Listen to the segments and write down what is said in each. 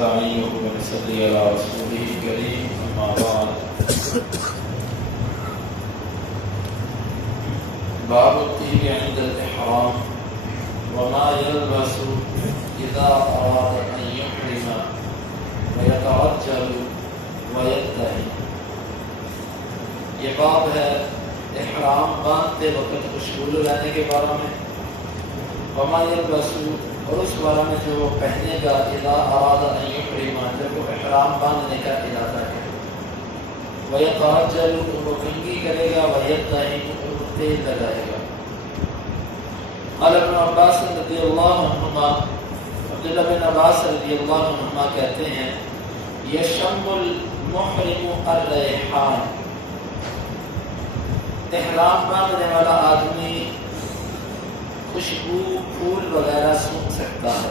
ونستعينه ونصلي على رسوله الكريم أما بعد باب الطيب عند الإحرام وما يلبس إذا أراد أن يحرم ويترجل ويدهن. یہ باب ہے احرام باندھتے وقت خوشبو لانے کے بارے میں، وما يلبس اور اس بارے میں جو وہ پہنے گا اذا اراد ان يحرم جب وہ احرام باندھنے کا ارادہ کرے، ويترجل وہ کنگھی کرے گا، ويدهن تیل لگائے گا. قال ابن عباس رضی اللہ عنہما، عبداللہ بن عباس رضی اللہ عنہما کہتے ہیں یشم المحرم الریحان، احرام باندھنے والا آدمی خوشبو پھول وغیرہ سونگھ سکتا ہے.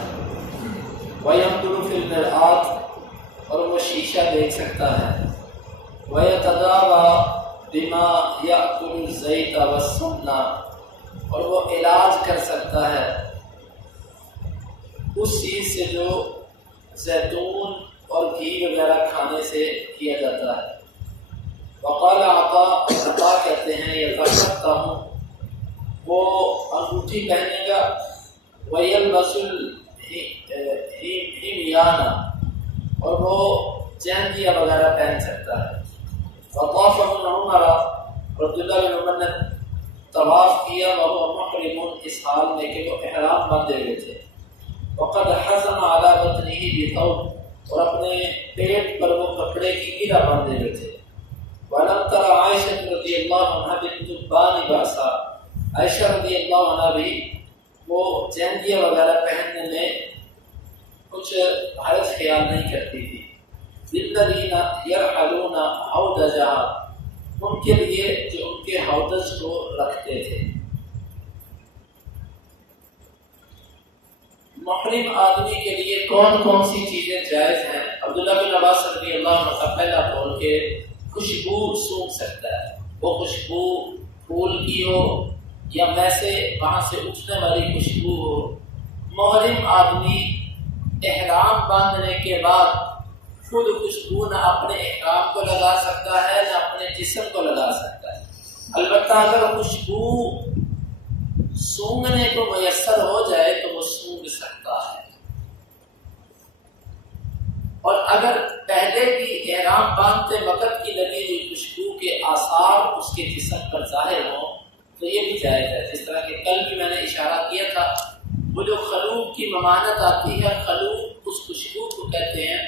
وَيَنْظُرُ فِي الْمِرْآةِ اور وہ شیشہ دیکھ سکتا ہے. وَيَتَدَاوَى بِمَا يَأْكُلُ الزَّيْتَ وَالسُّمْنَ اور وہ علاج کر سکتا ہے اس چیز سے جو زیتون اور گھی وغیرہ کھانے سے کیا جاتا ہے. وقال عطا کہتے ہیں یتخطہ ہوں، وہ انگوٹھی پہنے گا. وَيَلْبَسُ الْحِمْيَانَ اور وہ چہندیاں وغیرہ پہن سکتا ہے. وطاف ابن عمر، عبداللہ بن عمر نے طواف کیا وهو محرم، اس حال میں کہ وہ احرام باندھے ہوئے تھے. وقد حزم على بطنه بثوب اور اپنے پیٹ پر وہ کپڑے کی گرہ باندھے ہوئے تھے. ولم تر عائشہ رضی اللہ عنہا بالتبان باسا، عائشہ رضی اللہ عنہ بھی وہ چہندیاں وغیرہ پہننے میں کچھ حرج خیال نہیں کرتی تھی. للذین یرحلون حودجا، ان کے لیے جو ان کے حودج کو رکھتے تھے. محرم آدمی کے لیے کون کون سی چیزیں جائز ہیں؟ عبداللہ بن عباس رضی اللہ عنہ کا پہلا قول کہ خوشبو سونگھ سکتا ہے، وہ خوشبو پھول کی ہو یا ویسے وہاں سے اٹھنے والی خوشبو ہو. محرم آدمی احرام باندھنے کے بعد خود خوشبو نہ اپنے احرام کو لگا سکتا ہے نہ اپنے جسم کو لگا سکتا ہے. البتہ اگر خوشبو سونگھنے کو میسر ہو جائے تو وہ سونگھ سکتا ہے، اور اگر پہلے بھی احرام باندھتے وقت کی لگی ہوئی خوشبو کے آثار اس کے جسم پر ظاہر ہوں تو یہ بھی جائز ہے. جس طرح کہ کل بھی میں نے اشارہ کیا تھا، وہ جو خلوق کی ممانت آتی ہے، خلوق اس خوشبو کو کہتے ہیں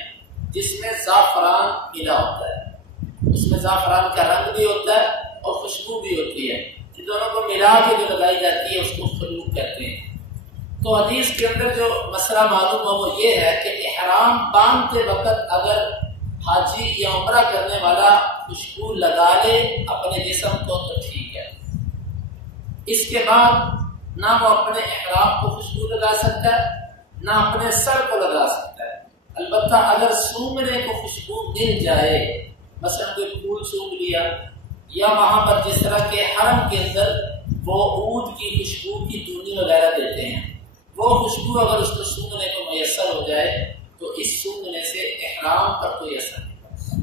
جس میں زعفران ملا ہوتا ہے. اس میں زعفران کا رنگ بھی ہوتا ہے اور خوشبو بھی ہوتی ہے. ان دونوں کو ملا کے جو لگائی جاتی ہے اس کو خلوق کہتے ہیں. تو حدیث کے اندر جو مسئلہ معلوم ہو وہ یہ ہے کہ احرام باندھتے وقت اگر حاجی یا عمرہ کرنے والا خوشبو لگا لے اپنے جسم کو تو ٹھیک ہے. اس کے بعد نہ وہ اپنے احرام کو خوشبو لگا سکتا ہے نہ اپنے سر کو لگا سکتا ہے. البتہ اگر سونگھنے کو خوشبو مل جائے، مثلا کوئی پھول سونگھ لیا یا وہاں پر جس طرح کے حرم کے اندر وہ عود کی خوشبو کی دھونی وغیرہ دیتے ہیں، وہ خوشبو اگر اس کو سونگھنے کو میسر ہو جائے تو اس سونگھنے سے احرام پر کوئی اثر نہیں پڑتا.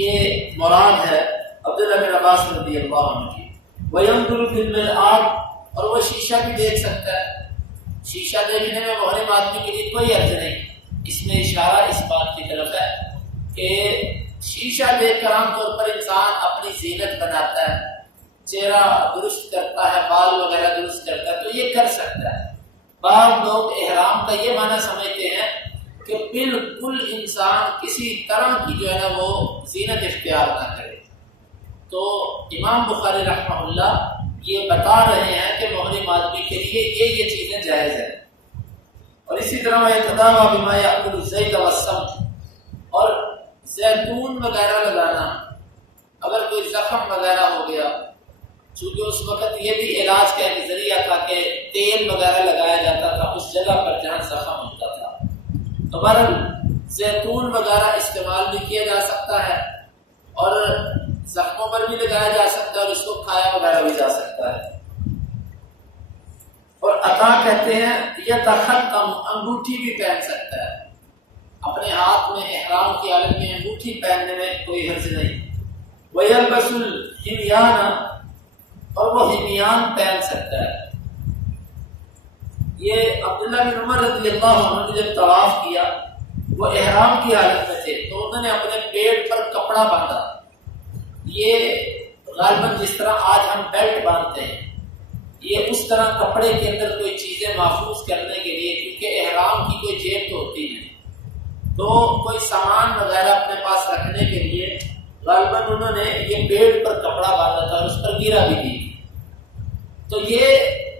یہ مراد ہے عبداللہ بن عباس رضی اللہ عنہ کی. وَيَنْظُرُ فِي الْمِرْآةِ اور وہ شیشہ بھی دیکھ سکتا ہے. شیشہ دیکھنے میں محرم آدمی کے لیے کوئی حرج نہیں. اس میں اشارہ اس بات کی طرف ہے کہ شیشہ دیکھ کر عام طور پر انسان اپنی زینت بناتا ہے، چہرہ درست کرتا ہے، بال وغیرہ درست کرتا ہے، تو یہ کر سکتا ہے. بعض لوگ احرام کا یہ معنی سمجھتے ہیں کہ بالکل انسان کسی طرح کی جو ہے نا وہ زینت اختیار نہ کرے. تو امام بخاری رحمہ اللہ یہ بتا رہے ہیں کہ محرم آدمی کے لیے یہ چیزیں جائز ہیں. اور اسی طرح یتداوی بما یأکل الزیت والسمن، اور زیتون وغیرہ لگانا اگر کوئی زخم وغیرہ ہو گیا، چونکہ اس وقت یہ بھی علاج کا ایک ذریعہ تھا کہ تیل وغیرہ لگایا جاتا تھا اس جگہ پر جہاں زخم ہوتا تھا، تو بہرحال زیتون وغیرہ استعمال بھی کیا جا سکتا ہے اور زخموں پر بھی لگایا جا سکتا ہے اور اس کو کھایا وغیرہ بھی جا سکتا ہے. اور عطا کہتے ہیں یہ تخت انگوٹھی بھی پہن سکتا ہے. اپنے ہاتھ میں احرام کی حالت میں انگوٹھی پہننے میں کوئی حرج نہیں. وَيَلْبَسُ الْحِمْيَانَ، اور وہ ہمیان پہن سکتا ہے. یہ عبداللہ بن عمر رضی اللہ عنہ نے جب طواف کیا وہ احرام کی حالت میں تھے تو انہوں نے اپنے پیٹ پر کپڑا باندھا. یہ غالباً جس طرح آج ہم بیلٹ باندھتے ہیں، یہ اس طرح کپڑے کے اندر کوئی چیزیں محفوظ کرنے کے لیے، کیونکہ احرام کی کوئی جیب تو ہوتی نہیں، تو کوئی سامان وغیرہ اپنے پاس رکھنے کے لیے غالباً انہوں نے یہ پیٹ پر کپڑا باندھا تھا اور اس پر گرا بھی دی. تو یہ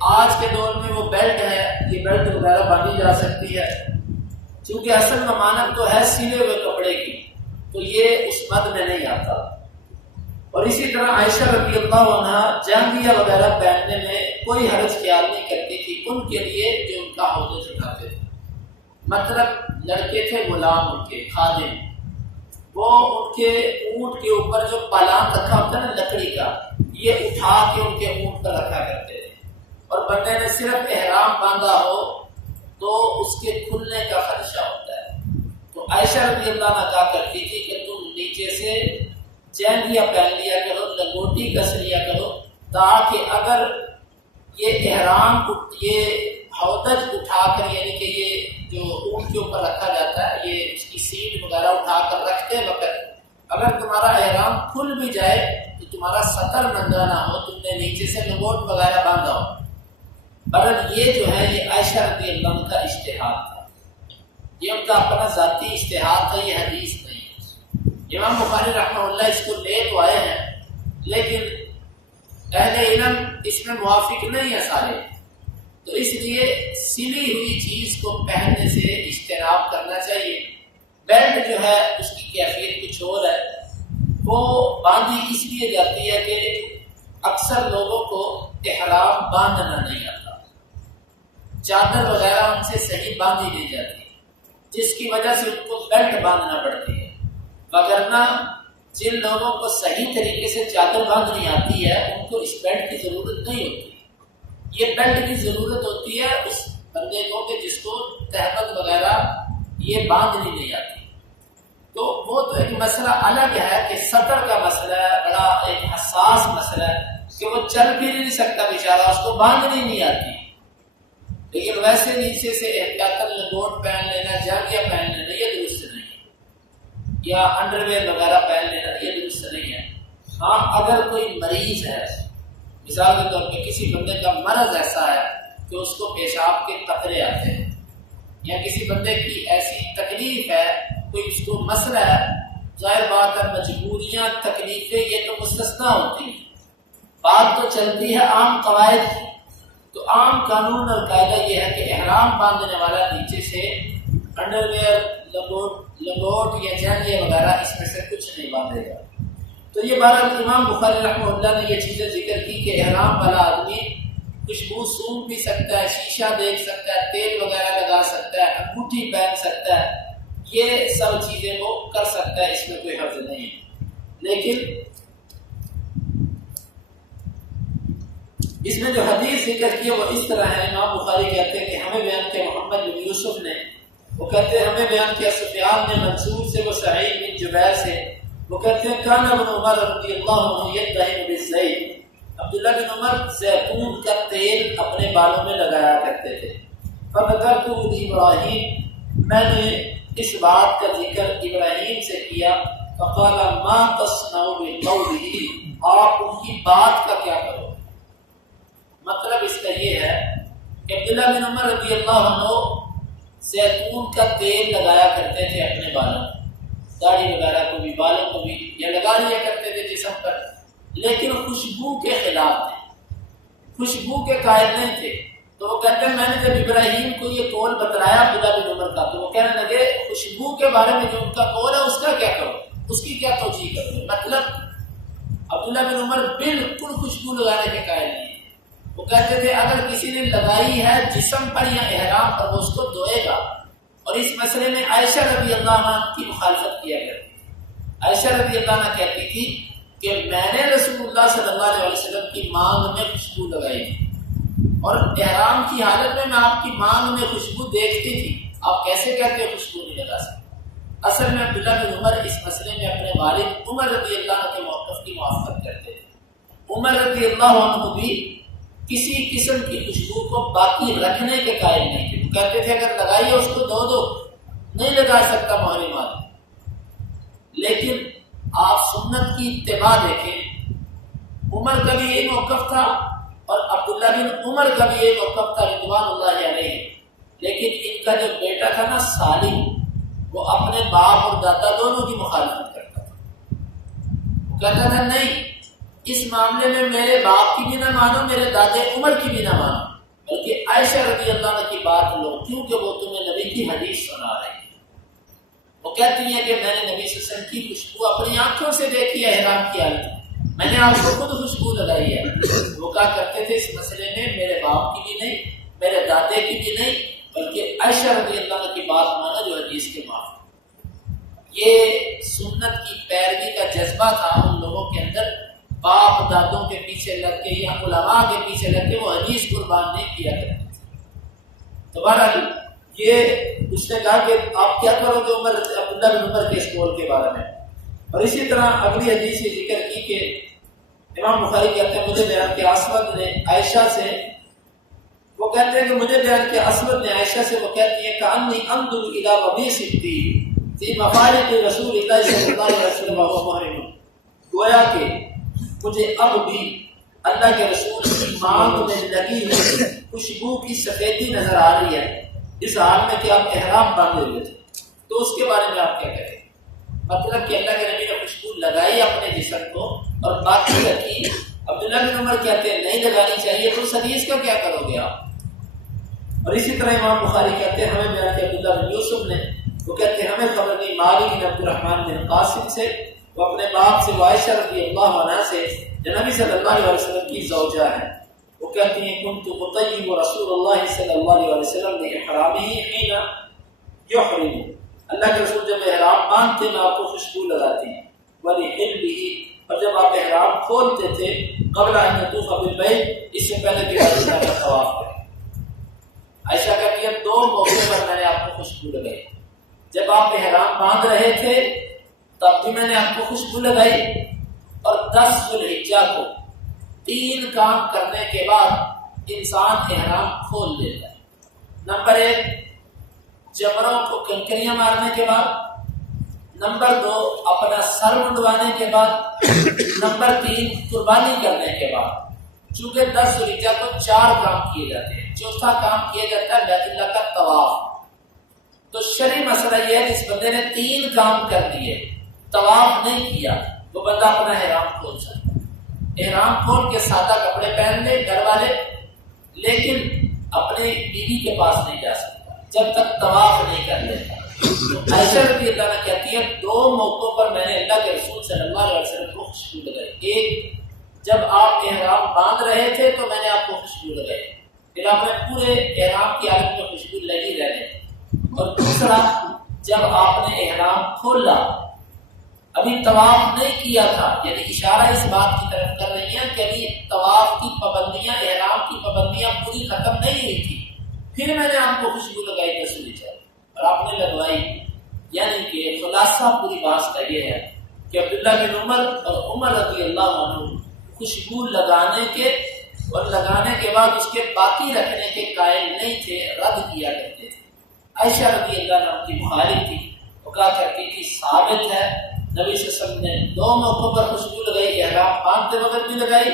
آج کے دور میں وہ بیلٹ ہے، یہ بیلٹ وغیرہ باندھی جا سکتی ہے. چونکہ اصل ممانت تو ہے سلے ہوئے کپڑے کی، تو یہ اس مد میں نہیں آتا. اور اسی طرح عائشہ رضی اللہ عنہا جانگیہ وغیرہ پہننے میں کوئی حرج خیال نہیں کرتی تھی ان کے لیے جو ان کا عہدہ اٹھاتے تھے. مطلب لڑکے تھے غلام، ان کے خادم، وہ ان کے اونٹ کے اوپر جو پالان رکھا ہوتا ہے نا لکڑی کا، یہ اٹھا کے ان کے اونٹ پر رکھا کرتے تھے. اور بندے نے صرف احرام باندھا ہو تو اس کے کھلنے کا خدشہ ہوتا ہے. تو عائشہ رضی اللہ عنہا کہا کرتی تھی کہ تم نیچے سے چینگیا پہن لیا کرو، لنگوٹی کس لیا کرو، تاکہ اگر یہ احرام یہ ہودج اٹھا کر، یعنی کہ یہ جو اونٹ کے اوپر رکھا جاتا ہے، یہ اس کی سیٹ وغیرہ اٹھا کر رکھتے وقت اگر تمہارا احرام کھل بھی جائے تو تمہارا سطر ننگا نہ ہو، تم نے نیچے سے لنگوٹ وغیرہ باندھا ہو. برحال یہ جو ہے یہ عائشہ رضی اللہ عنہ کا اجتہاد تھا، یہ ان کا اپنا ذاتی اجتہاد تھا، یہ حدیث نہیں ہے. امام بخاری رحمہ اللہ اس کو لے تو آئے ہیں لیکن اہل علم اس میں موافق نہیں ہے سارے، تو اس لیے سلی ہوئی چیز کو پہننے سے اجتناب کرنا چاہیے. بیلٹ جو ہے اس کی کیفیت کچھ اور ہے، وہ باندھی اس لیے جاتی ہے کہ اکثر لوگوں کو احرام باندھنا نہیں آتا، چادر وغیرہ ان سے صحیح باندھی نہیں جاتی، جس کی وجہ سے ان کو بیلٹ باندھنا پڑتی ہے. وگرنہ جن لوگوں کو صحیح طریقے سے چادر باندھنی آتی ہے ان کو اس بیلٹ کی ضرورت نہیں ہوتی. یہ بیلٹ کی ضرورت ہوتی ہے اس بندے کو کہ جس کو تہمت وغیرہ یہ باندھنی نہیں آتی. تو وہ تو ایک مسئلہ الگ ہے کہ سطر کا مسئلہ ہے، بڑا ایک حساس مسئلہ ہے کہ وہ چل بھی نہیں سکتا بیچارہ، اس کو باندھنی نہیں آتی. لیکن ویسے نیچے سے احتیاطاً لنگوٹ پہن لینا، جانگیہ پہن لینا یہ درست نہیں ہے، یا انڈر ویئر وغیرہ پہن لینا یہ درست نہیں ہے. ہاں اگر کوئی مریض ہے، مثال کے طور پہ کسی بندے کا مرض ایسا ہے کہ اس کو پیشاب کے قطرے آتے ہیں، یا کسی بندے کی ایسی تکلیف ہے، کوئی اس کو مسئلہ ہے، ظاہر بات ہے مجبوریاں تکلیفیں یہ تو مستثنا ہوتی ہیں. بات تو چلتی ہے عام قواعد کی، تو عام قانون اور قاعدہ یہ ہے کہ احرام باندھنے والا نیچے سے انڈر ویئر، لنگوٹ یا جانگیہ وغیرہ اس میں سے کچھ نہیں باندھے گا. تو یہ بہرحال امام بخاری رحمہ اللہ نے یہ چیزیں ذکر کی کہ احرام والا آدمی خوشبو سونگھ بھی سکتا ہے، شیشہ دیکھ سکتا ہے، تیل وغیرہ لگا سکتا ہے، انگوٹھی پہن سکتا ہے، یہ سب چیزیں وہ کر سکتا ہے، اس میں کوئی حرج نہیں ہے. لیکن اس میں جو حدیث ذکر کی وہ اس طرح ہے. امام بخاری کہتے ہیں کہ ہمیں بیان کیا محمد بن یوسف نے، وہ کہتے ہیں ہمیں بیان کیا سفیان نے منصور سے، وہ سعید بن جبیر سے، وہ کہتے ہیں کان ابن عمر رضی اللہ عنہ یدہن بالزیت، عبداللہ بن عمر زیتون کا تیل اپنے بالوں میں لگایا کرتے تھے. فذکرت ابراہیم، میں نے اس بات کا ذکر ابراہیم سے کیا. فقال ما تصنع بقوله، آپ ان کی بات کا کیا کرو. مطلب اس کا یہ ہے کہ عبداللہ بن عمر رضی اللہ عنہ زیتون کا تیل لگایا کرتے تھے اپنے بالوں، داڑھی وغیرہ کو بھی، بالوں کو بھی، یا لگا لیا کرتے تھے جسم پر، لیکن خوشبو کے خلاف تھے، خوشبو کے قائل نہیں تھے. تو وہ کہتے ہیں میں نے جب ابراہیم کو یہ قول بتلایا عبداللہ بن عمر کا، تو وہ کہنے لگے خوشبو کے بارے میں جو ان کا قول ہے اس کا کیا کرو، اس کی کیا توجیہ کرو. مطلب عبداللہ بن عمر بالکل خوشبو لگانے کے قائل نہیں. وہ کہتے تھے اگر کسی نے لگائی ہے جسم پر یا احرام پر وہ اس کو دھوئے گا. اور اس مسئلے میں عائشہ رضی اللہ عنہ کی مخالفت کیا کرتی تھی. عائشہ رضی اللہ عنہ کہتی تھی کہ میں نے رسول اللہ صلی اللہ علیہ وسلم کی مانگ میں خوشبو لگائی تھی، اور احرام کی حالت میں آپ کی مانگ میں خوشبو دیکھتی تھی. آپ کیسے کہتے ہیں خوشبو نہیں لگا سکتے؟ اصل میں عبداللہ بن عمر اس مسئلے میں اپنے والد عمر رضی اللہ عنہ کے موقف کی موافقت کرتے تھے. عمر رضی اللہ عنہ بھی کسی قسم کی خوشبو کو باقی رکھنے کے قائل نہیں تھے. وہ کہتے تھے اگر لگائیے اس کو دو نہیں لگا سکتا محرم آدمی. لیکن آپ سنت کی اتباع دیکھیں، عمر کا بھی یہ موقف تھا اور عبداللہ بن عمر کا بھی یہ موقف تھا رضوان اللہ علیہ. لیکن ان کا جو بیٹا تھا نا سالم، وہ اپنے باپ اور دادا دونوں کی مخالفت کرتا تھا. وہ کہتا تھا نہیں، اس معاملے میں میرے باپ کی بھی نہ مانو، میرے دادے عمر کی بھی نہ مانو، بلکہ عائشہ رضی اللہ عنہ کی بات لو، کیونکہ وہ تمہیں نبی کی حدیث سنا رہی ہے. وہ کہتی ہیں کہ میں نے نبی صلی اللہ علیہ وسلم کی خوشبو اپنی آنکھوں سے دیکھی ہے احرام کی حالت میں، میں نے آپ کو خود خوشبو لگائی ہے. وہ کہا کرتے تھے اس مسئلے میں میرے باپ کی بھی نہیں، میرے دادے کی بھی نہیں، بلکہ عائشہ رضی اللہ عنہ کی بات مانا جو حدیث کے معافی. یہ سنت کی پیروی کا جذبہ تھا ان لوگوں کے اندر. باپ دادوں کے پیچھے لگ کے یا علماء کے پیچھے لگ کے وہ حدیث قربان نہیں کیا کرتے تھے. تو بہرحال یہ اس نے کہا کہ آپ کیا کرو گے عبداللہ بن عمر کے اس قول کے بارے میں. اور اسی طرح اگلی حدیث یہ ذکر کی کہ امام بخاری کہتے ہیں مجھے بیان کیا اسود نے عائشہ سے، وہ کہتے ہیں کہ مجھے بیان کیا اسود نے عائشہ سے، وہ کہتی ہے کأنی انظر الی قمیص فی مفارق رسول اللہ صلی اللہ علیہ وسلم وهو محرم. گویا کہ مجھے اب بھی اللہ کے رسول کی مانگ میں لگی ہوئی خوشبو کی سفیدی نظر آ رہی ہے، اس حال میں کہ آپ احرام باندھے ہوئے تھے. تو اس کے بارے میں آپ کیا کہیں؟ مطلب کہ اللہ کے نبی نے خوشبو لگائی اپنے جسم کو اور باقی رکھی. عبداللہ بن عمر کہتے ہیں نہیں لگانی چاہیے، تو اس حدیث کا کیا کرو گے آپ؟ اور اسی طرح امام بخاری کہتے ہیں ہمیں بیان کیا عبداللہ بن یوسف نے، وہ کہتے ہیں ہمیں خبر دی مالک بن عبد الرحمن بن قاسم سے، وہ اپنے باپ سے عائشہ رضی اللہ عنہا سے جو نبی صلی اللہ علیہ وسلم کی زوجہ ہیں. وہ کہتی ہیں کنت اطیب رسول اللہ صلی اللہ علیہ وسلم باحرامہ حین یحرم. اللہ کے رسول جب احرام باندھتے میں آپ کو خوشبو لگاتی ہیں. ولحلہ، اور جب آپ احرام کھولتے تھے قبل ان یطوف بالبیت، اس سے پہلے کہ آپ کا طواف کریں. عائشہ کہتی ہے دو موقع پر میں نے آپ کو خوشبو لگائی. جب آپ احرام باندھ رہے تھے تب بھی میں نے آپ کو خوشبو لگائی، اور 10 ذوالحجہ کو 3 کام کرنے کے بعد انسان احرام کھول لیتا ہے. نمبر 1 جمروں کو کنکریاں مارنے کے بعد، نمبر 2 اپنا سر منڈوانے کے بعد، نمبر 3 قربانی کرنے کے بعد. چونکہ 10 ذوالحجہ کو 4 کام کیے جاتے ہیں، چوتھا کام کیا جاتا ہے بیت اللہ کا طواف. تو شرعی مسئلہ یہ ہے جس بندے نے 3 کام کر دیے، طواف نہیں کیا، وہ بندہ اپنا احرام کھول سکتا ہے. احرام کھول کے سادہ کپڑے پہن لے گھر والے، لیکن اپنی بیوی کے پاس نہیں جا سکتا جب تک طواف نہیں کر لیتا. تو عائشہ رضی اللہ عنہ کہتی ہے 2 موقعوں پر میں نے اللہ کے رسول صلی اللہ علیہ وسلم کو خوشبو لگائی. ایک جب آپ احرام باندھ رہے تھے تو میں نے آپ کو خوشبو لگائی، پھر آپ نے پورے احرام کی حالت میں خوشبو لگی رہنے. اور دوسرا جب آپ نے احرام کھولا، ابھی طواف نہیں کیا تھا، یعنی اشارہ اس بات کی طرف کر رہی ہیں کہ ابھی طواف کی پابندیاں، احرام کی پابندیاں پوری ختم نہیں ہوئی تھی، پھر میں نے آپ کو خوشبو لگائی رسول اللہ اور آپ نے لگوائی. یعنی کہ خلاصہ پوری بات کا یہ ہے کہ عبداللہ بن عمر اور عمر رضی اللہ عنہ خوشبو لگانے کے اور لگانے کے بعد اس کے باقی رکھنے کے قائل نہیں تھے، رد کیا کرتے تھے. عائشہ رضی اللہ عنہ کی مخالف تھی، وہ کہا کرتی تھی ثابت ہے نبی صلی اللہ علیہ وسلم نے 2 موقعوں پر خوشبو لگائی، احرام باندھتے وقت بھی لگائی،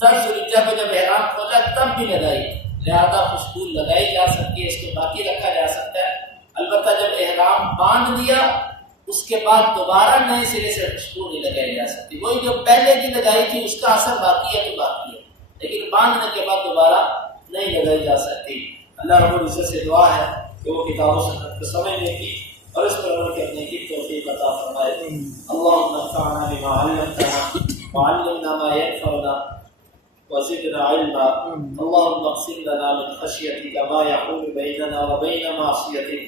10 ذوالحجہ کو جب احرام کھولا تب بھی لگائی. لہذا خوشبو لگائی جا سکتی ہے، اس کے باقی رکھا جا سکتا ہے. البتہ جب احرام باندھ لیا اس کے بعد دوبارہ نئے سرے سے خوشبو نہیں لگائی جا سکتی. وہی جو پہلے کی لگائی تھی اس کا اثر باقی ہے تو باقی ہے، لیکن باندھنے کے بعد دوبارہ نہیں لگائی جا سکتی. اللہ رب العزت سے دعا ہے کہ وہ کتاب و سنت کو سمجھنے کی اور اس پر عمل کرنے کی توفیق عطا فرمائے. اللهم انفعنا بما علمتنا وعلمنا ما ينفعنا وزدنا علما. اللهم اقسم لنا من خشيتك ما يحول بيننا وبين معصيتك،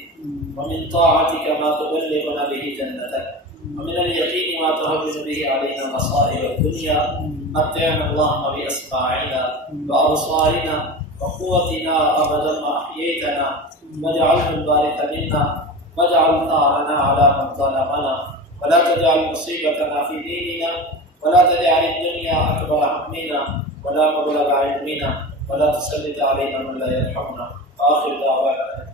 ومن طاعتك ما تبلغنا به جنتك، ومن اليقين ما تهون به علينا مصائب الدنيا. متعنا اللهم بأسماعنا وأبصارنا وقوتنا أبدا ما أحييتنا، واجعله البارك منا واجعل ثارنا على من ظلمنا ولا تجعل مصيبتنا في ديننا ولا تجعل الدنيا أكبر همنا ولا مبلغ علمنا ولا تسلط علينا من لا يرحمنا. آخر دعوانا